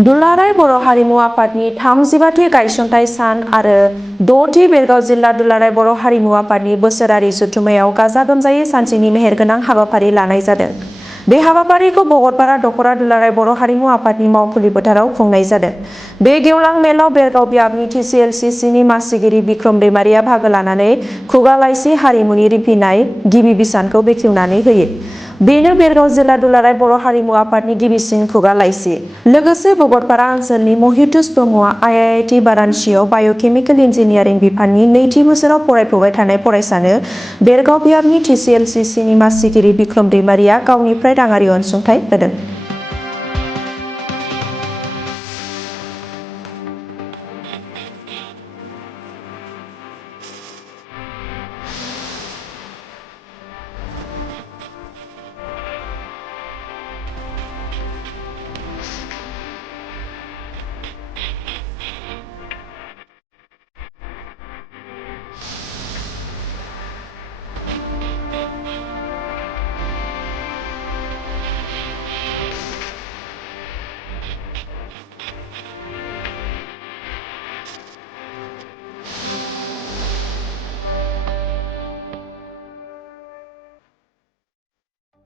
दुलाराय बर' हारिमु आफादनि 35थि गायसनथाइ सान आरो 6थि बेरगाव जिल्ला दुलाराय बर' हारिमु आफादनि बोसोरारि जथुम्मायाव गाजा गोमजायै सानसेनि मेहेरगोनां हाबाफारि लानाय जादों। बे हाबाफारिखौ भगतपारा दख'रा दुलाराय बर' हारिमु आफादनि मावखुलि फोथाराव खुंनाय जादों। बे गेवलां मेलाव बेरगाव बियाबनि TCLCCनि मासिगिरि बिक्रम दैमारिया बाहागो लानानै खुगा लाइसि हारिमुनि रिफिनाय गिबि बिसानखौ बेखेवनानै होयो। बेनो बेरगाव जिल्ला दुलाराय बर' हारिमु आफादनि गिबिसिन खुगा लाइसि। लोगोसे भगतपारा ओनसोलनि महितुस ब्रह्मआ IIT बाराणसियाव बाय'केमिकेल इन्जिनियारिं बिफाननि नैथि बोसोराव फरायफुबाय थानाय फरायसानो बेरगाव बियाबनि TCLCCनि मासिगिरि बिक्रम दैमारिया गावनिफ्राय राङारि अनसुंथाइ होदों।